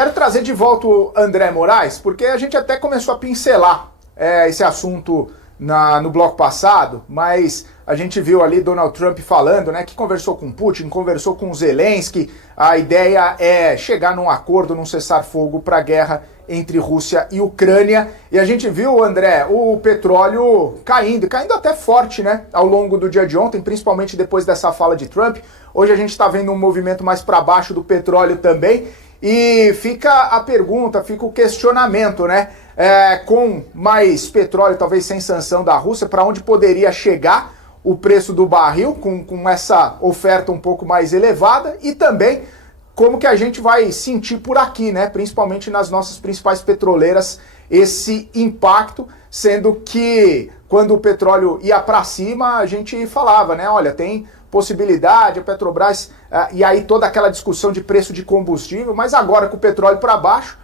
Quero trazer de volta o André Moraes, porque a gente até começou a pincelar esse assunto no bloco passado, mas a gente viu ali Donald Trump falando, né, que conversou com Putin, conversou com Zelensky, a ideia é chegar num acordo, num cessar-fogo para a guerra entre Rússia e Ucrânia, e a gente viu, André, o petróleo caindo até forte, né, ao longo do dia de ontem, principalmente depois dessa fala de Trump. Hoje a gente está vendo um movimento mais para baixo do petróleo também, e fica a pergunta, fica o questionamento, né, com mais petróleo, talvez sem sanção da Rússia, para onde poderia chegar o preço do barril com essa oferta um pouco mais elevada, e também como que a gente vai sentir por aqui, né, principalmente nas nossas principais petroleiras, esse impacto, sendo que quando o petróleo ia para cima, a gente falava, né, olha, tem possibilidade, a Petrobras, e aí toda aquela discussão de preço de combustível, mas agora com o petróleo para baixo,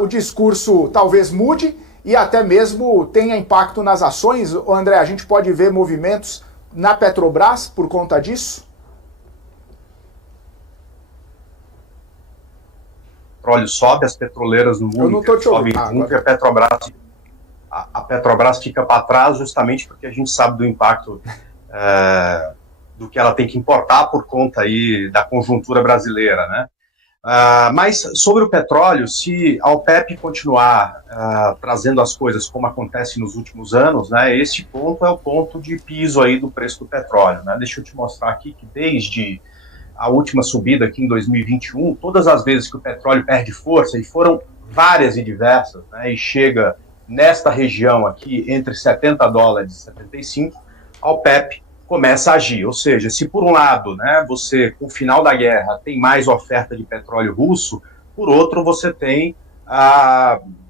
o discurso talvez mude e até mesmo tenha impacto nas ações. André, a gente pode ver movimentos na Petrobras por conta disso? O petróleo sobe, as petroleiras no mundo sobem junto, e a Petrobras fica para trás justamente porque a gente sabe do impacto do que ela tem que importar por conta aí da conjuntura brasileira, né? Mas sobre o petróleo, se a OPEP continuar trazendo as coisas como acontece nos últimos anos, né, esse ponto é o ponto de piso aí do preço do petróleo, né? Deixa eu te mostrar aqui que desde a última subida aqui em 2021, todas as vezes que o petróleo perde força, e foram várias e diversas, né, e chega nesta região aqui entre 70 dólares e 75, a OPEP começa a agir. Ou seja, se por um lado, né, você, com o final da guerra, tem mais oferta de petróleo russo, por outro, você tem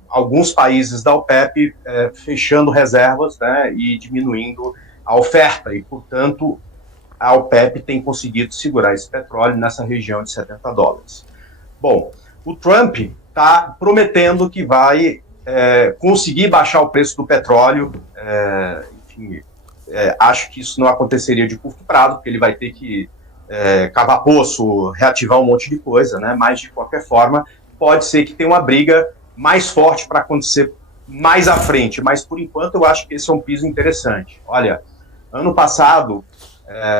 alguns países da OPEP fechando reservas, né, e diminuindo a oferta, e, portanto, a OPEP tem conseguido segurar esse petróleo nessa região de 70 dólares. Bom, o Trump está prometendo que vai conseguir baixar o preço do petróleo, enfim, acho que isso não aconteceria de curto prazo, porque ele vai ter que cavar poço, reativar um monte de coisa, né? Mas, de qualquer forma, pode ser que tenha uma briga mais forte para acontecer mais à frente. Mas, por enquanto, eu acho que esse é um piso interessante. Olha, ano passado,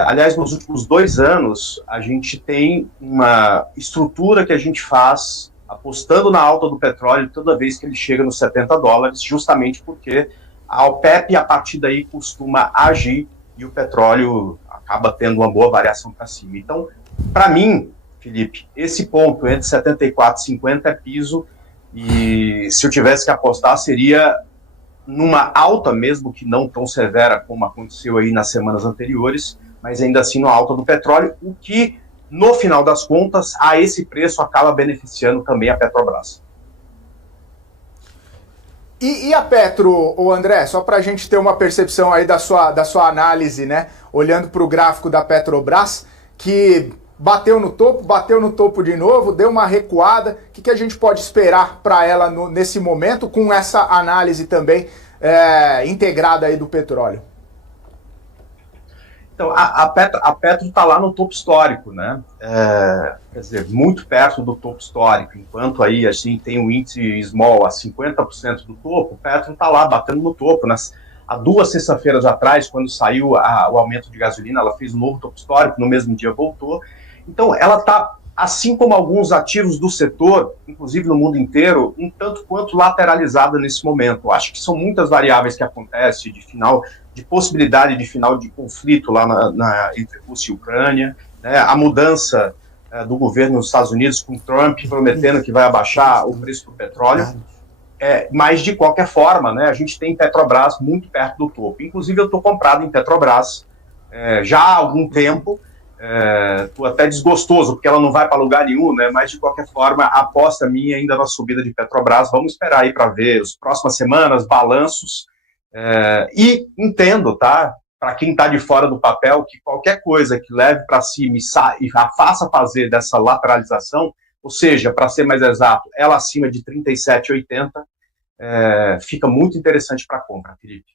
aliás, nos últimos 2 anos, a gente tem uma estrutura que a gente faz apostando na alta do petróleo toda vez que ele chega nos 70 dólares, justamente porque a OPEP, a partir daí, costuma agir e o petróleo acaba tendo uma boa variação para cima. Então, para mim, Felipe, esse ponto entre 74 e 50 é piso, e se eu tivesse que apostar, seria numa alta, mesmo que não tão severa como aconteceu aí nas semanas anteriores, mas ainda assim na alta do petróleo, o que, no final das contas, a esse preço acaba beneficiando também a Petrobras. E a Petro, o André, só para a gente ter uma percepção aí da sua análise, né? Olhando para o gráfico da Petrobras, que bateu no topo de novo, deu uma recuada. O que a gente pode esperar para ela nesse momento, com essa análise também integrada aí do petróleo? Então, a Petro está lá no topo histórico, né? Quer dizer, muito perto do topo histórico. Enquanto aí a gente tem um índice small a 50% do topo, Petro está lá batendo no topo. Há 2 sextas-feiras atrás, quando saiu o aumento de gasolina, ela fez um novo topo histórico, no mesmo dia voltou. Então, ela está, assim como alguns ativos do setor, inclusive no mundo inteiro, um tanto quanto lateralizada nesse momento. Eu acho que são muitas variáveis que acontecem de possibilidade de final de conflito lá entre Rússia e Ucrânia, né, a mudança do governo nos Estados Unidos com Trump prometendo que vai abaixar o preço do petróleo, mas de qualquer forma, né, a gente tem Petrobras muito perto do topo. Inclusive eu estou comprado em Petrobras já há algum tempo, estou até desgostoso porque ela não vai para lugar nenhum, né, mas de qualquer forma a aposta minha ainda na subida de Petrobras. Vamos esperar aí para ver as próximas semanas, balanços, e entendo, tá, para quem está de fora do papel, que qualquer coisa que leve para cima e a faça fazer dessa lateralização, ou seja, para ser mais exato, ela acima de 37,80, fica muito interessante para compra, Felipe.